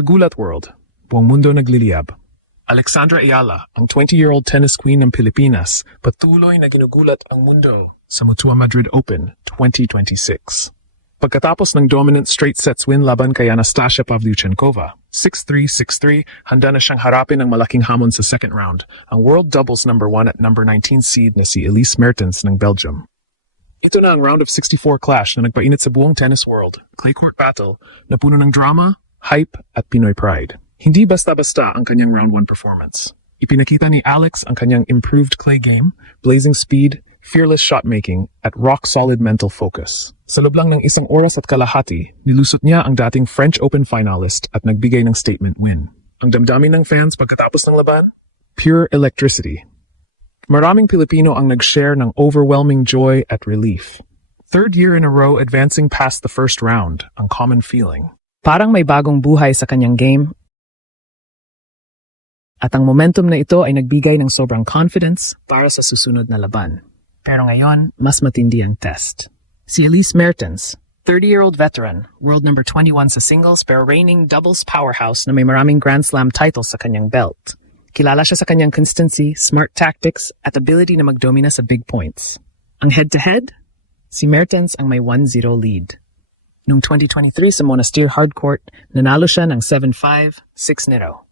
Kagulat World, buong mundo nagliliyab. Alexandra Ayala, ang 20-year-old tennis queen ng Pilipinas, patuloy na ginugulat ang mundo sa Mutua Madrid Open 2026. Pagkatapos ng dominant straight sets win laban kay Anastasia Pavlyuchenkova, 6-3, 6-3, handa na siyang harapin ang malaking hamon sa second round, ang world doubles number 1 at number 19 seed na si Elise Mertens ng Belgium. Ito na ang round of 64 clash na nagpainit sa buong tennis world, clay court battle, na puno ng drama, hype at Pinoy pride. Hindi basta-basta ang kanyang round 1 performance. Ipinakita ni Alex ang kanyang improved clay game, blazing speed, fearless shot-making, at rock-solid mental focus. Sa loob lang ng 1 oras at kalahati, nilusot niya ang dating French Open finalist at nagbigay ng statement win. Ang damdamin ng fans pagkatapos ng laban? Pure electricity. Maraming Pilipino ang nag-share ng overwhelming joy at relief. Third year in a row advancing past the first round, ang common feeling. Parang may bagong buhay sa kanyang game. At ang momentum na ito ay nagbigay ng sobrang confidence para sa susunod na laban. Pero ngayon, mas matindi ang test. Si Elise Mertens, 30-year-old veteran, world number 21 sa singles pero reigning doubles powerhouse na may maraming Grand Slam titles sa kanyang belt. Kilala siya sa kanyang consistency, smart tactics, at ability na magdomina sa big points. Ang head-to-head? Si Mertens ang may 1-0 lead. Noong 2023 sa Monastir Hardcourt, nanalo siya ng 7-5, 6-0.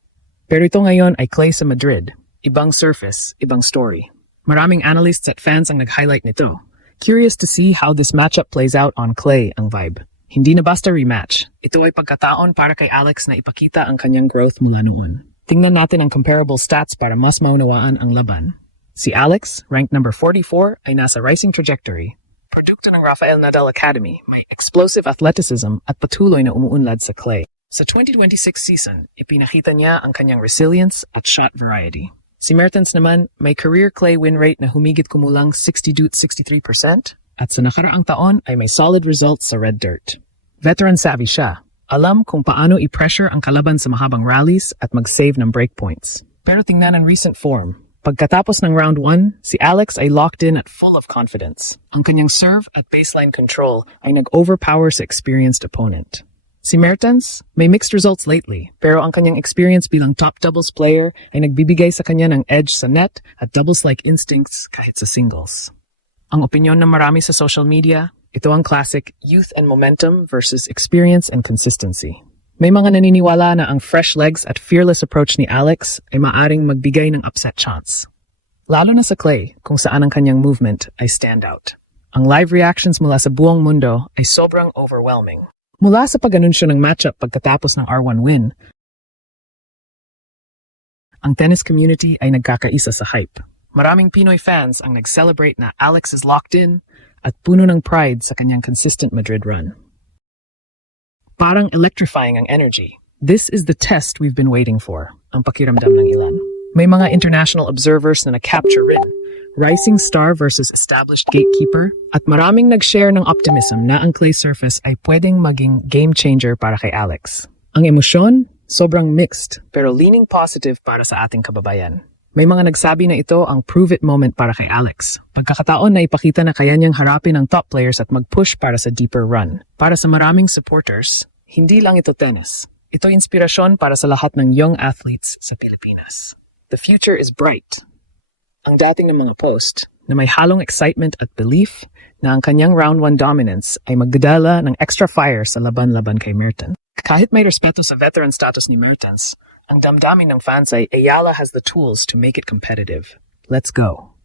Pero ito ngayon ay clay sa Madrid. Ibang surface, ibang story. Maraming analysts at fans ang nag-highlight nito. Curious to see how this matchup plays out on clay ang vibe. Hindi na basta rematch. Ito ay pagkataon para kay Alex na ipakita ang kanyang growth mula noon. Tingnan natin ang comparable stats para mas maunawaan ang laban. Si Alex, ranked number 44, ay nasa rising trajectory. Produkto ng Rafael Nadal Academy, may explosive athleticism at patuloy na umuunlad sa clay. Sa 2026 season, ipinakita niya ang kanyang resilience at shot variety. Si Mertens naman, may career clay win rate na humigit kumulang 63% at sa nakaraang taon ay may solid results sa red dirt. Veteran savvy siya. Alam kung paano i-pressure ang kalaban sa mahabang rallies at mag-save ng breakpoints. Pero tingnan ang recent form. Pagkatapos ng round 1, si Alex ay locked in at full of confidence. Ang kanyang serve at baseline control ay nag-overpower sa experienced opponent. Si Mertens, may mixed results lately, pero ang kanyang experience bilang top doubles player ay nagbibigay sa kanya ng edge sa net at doubles-like instincts kahit sa singles. Ang opinyon ng marami sa social media, ito ang classic youth and momentum versus experience and consistency. May mga naniniwala na ang fresh legs at fearless approach ni Alex ay maaring magbigay ng upset chance. Lalo na sa clay, kung saan ang kanyang movement ay standout. Ang live reactions mula sa buong mundo ay sobrang overwhelming. Mula sa pag-anunsyo ng matchup pagkatapos ng R1 win, ang tennis community ay nagkakaisa sa hype. Maraming Pinoy fans ang nag-celebrate na Alex is locked in at puno ng pride sa kanyang consistent Madrid run. Parang electrifying ang energy. This is the test we've been waiting for, ang pakiramdam ng ilan. May mga international observers na na-capture rin. Rising star versus established gatekeeper, at maraming nag-share ng optimism na ang clay surface ay pwedeng maging game changer para kay Alex. Ang emosyon, sobrang mixed, pero leaning positive para sa ating kababayan. May mga nagsabi na ito ang prove-it moment para kay Alex. Pagkakataon na ipakita na kaya niyang harapin ang top players at mag-push para sa deeper run. Para sa maraming supporters, hindi lang ito tennis. Ito inspirasyon para sa lahat ng young athletes sa Pilipinas. The future is bright. Ang dating ng mga post na may halong excitement at belief na ang kanyang round 1 dominance ay magdadala ng extra fire sa laban-laban kay Mertens. Kahit may respeto sa veteran status ni Mertens, ang damdamin ng fans ay Ayala has the tools to make it competitive. Let's go.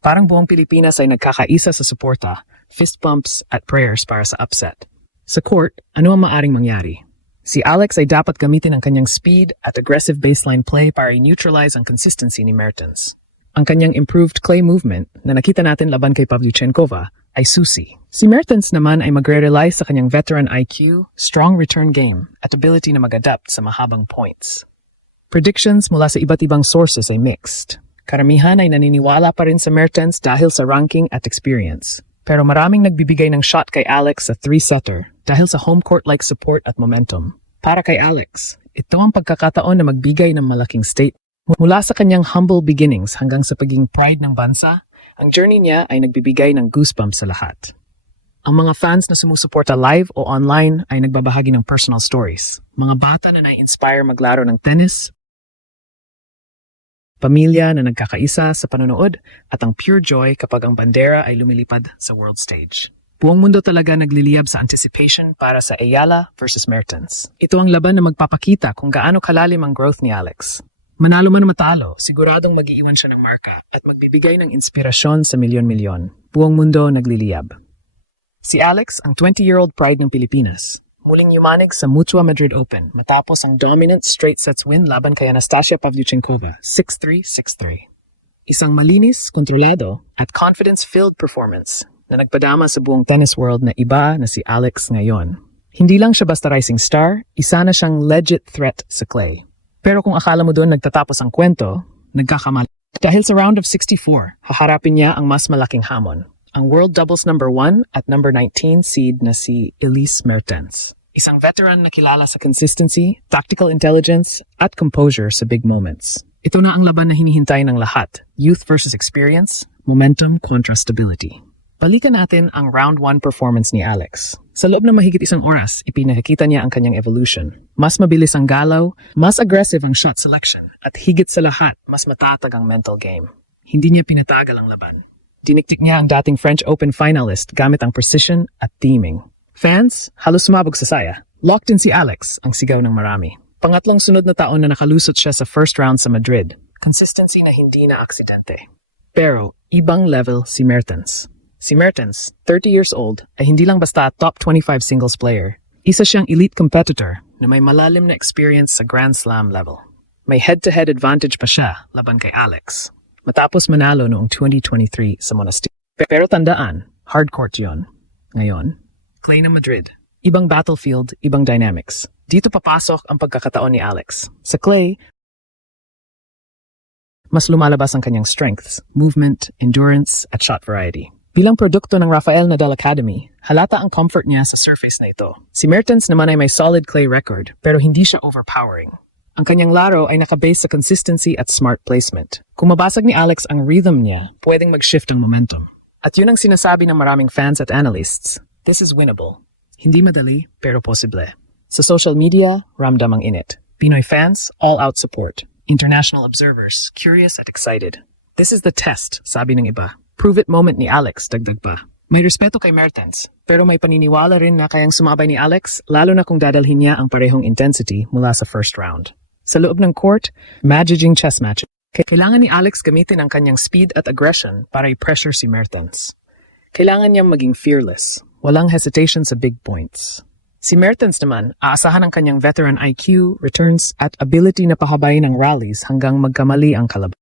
Parang buong Pilipinas ay nagkakaisa sa suporta, fist bumps at prayers para sa upset. Sa court, ano ang maaring mangyari? Si Alex ay dapat gamitin ang kanyang speed at aggressive baseline play para i-neutralize ang consistency ni Mertens. Ang kanyang improved clay movement na nakita natin laban kay Pavlyuchenkova ay susi. Si Mertens naman ay magre-rely sa kanyang veteran IQ, strong return game, at ability na mag-adapt sa mahabang points. Predictions mula sa iba't ibang sources ay mixed. Karamihan ay naniniwala pa rin sa Mertens dahil sa ranking at experience. Pero maraming nagbibigay ng shot kay Alex sa 3-setter dahil sa home court-like support at momentum. Para kay Alex, ito ang pagkakataon na magbigay ng malaking statement. Mula sa kanyang humble beginnings hanggang sa pagiging pride ng bansa, ang journey niya ay nagbibigay ng goosebumps sa lahat. Ang mga fans na sumusuporta live o online ay nagbabahagi ng personal stories. Mga bata na nai-inspire maglaro ng tennis, pamilya na nagkakaisa sa panonood, at ang pure joy kapag ang bandera ay lumilipad sa world stage. Buong mundo talaga nagliliyab sa anticipation para sa Ayala versus Mertens. Ito ang laban na magpapakita kung gaano kalalim ang growth ni Alex. Manalo man matalo, siguradong mag-iiwan siya ng marka at magbibigay ng inspirasyon sa milyon-milyon. Buong mundo nagliliyab. Si Alex, ang 20-year-old pride ng Pilipinas, muling yumanig sa Mutua Madrid Open matapos ang dominant straight sets win laban kay Anastasia Pavlyuchenkova, 6-3, 6-3. Isang malinis, kontrolado, at confidence-filled performance na nagpadama sa buong tennis world na iba na si Alex ngayon. Hindi lang siya basta rising star, isa na siyang legit threat sa clay. Pero kung akala mo doon nagtatapos ang kwento, nagkakamali. Dahil sa round of 64, haharapin niya ang mas malaking hamon. Ang world doubles number 1 at number 19 seed na si Elise Mertens. Isang veteran na kilala sa consistency, tactical intelligence, at composure sa big moments. Ito na ang laban na hinihintay ng lahat. Youth versus experience, momentum kontra stability. Balikan natin ang round 1 performance ni Alex. Sa loob ng mahigit isang oras, ipinakikita niya ang kanyang evolution. Mas mabilis ang galaw, mas aggressive ang shot selection, at higit sa lahat, mas matatag ang mental game. Hindi niya pinatagal ang laban. Diniktik niya ang dating French Open finalist gamit ang precision at teaming. Fans, halos sumabog sa saya. Locked in si Alex, ang sigaw ng marami. Pangatlong sunod na taon na nakalusot siya sa first round sa Madrid. Consistency na hindi na aksidente. Pero, ibang level si Mertens. Si Mertens, 30 years old, ay hindi lang basta top 25 singles player. Isa siyang elite competitor na may malalim na experience sa Grand Slam level. May head-to-head advantage pa siya laban kay Alex. Matapos manalo noong 2023 sa Monastery. Pero tandaan, hard court yun. Ngayon, clay ng Madrid. Ibang battlefield, ibang dynamics. Dito papasok ang pagkakataon ni Alex. Sa clay, mas lumalabas ang kanyang strengths, movement, endurance, at shot variety. Bilang produkto ng Rafael Nadal Academy, halata ang comfort niya sa surface na ito. Si Mertens naman ay may solid clay record, pero hindi siya overpowering. Ang kanyang laro ay nakabase sa consistency at smart placement. Kung mabasag ni Alex ang rhythm niya, pwedeng mag-shift ang momentum. At yun ang sinasabi ng maraming fans at analysts. This is winnable. Hindi madali, pero posible. Sa social media, ramdam ang init. Pinoy fans, all-out support. International observers, curious at excited. This is the test, sabi ng iba. Prove it moment ni Alex, dagdag pa. May respeto kay Mertens, pero may paniniwala rin na kayang sumabay ni Alex, lalo na kung dadalhin niya ang parehong intensity mula sa first round. Sa loob ng court, magicing chess match. Kailangan ni Alex gamitin ang kanyang speed at aggression para i-pressure si Mertens. Kailangan niyang maging fearless, walang hesitation sa big points. Si Mertens naman, aasahan ang kanyang veteran IQ, returns, at ability na pahabayin ang rallies hanggang magkamali ang kalaban.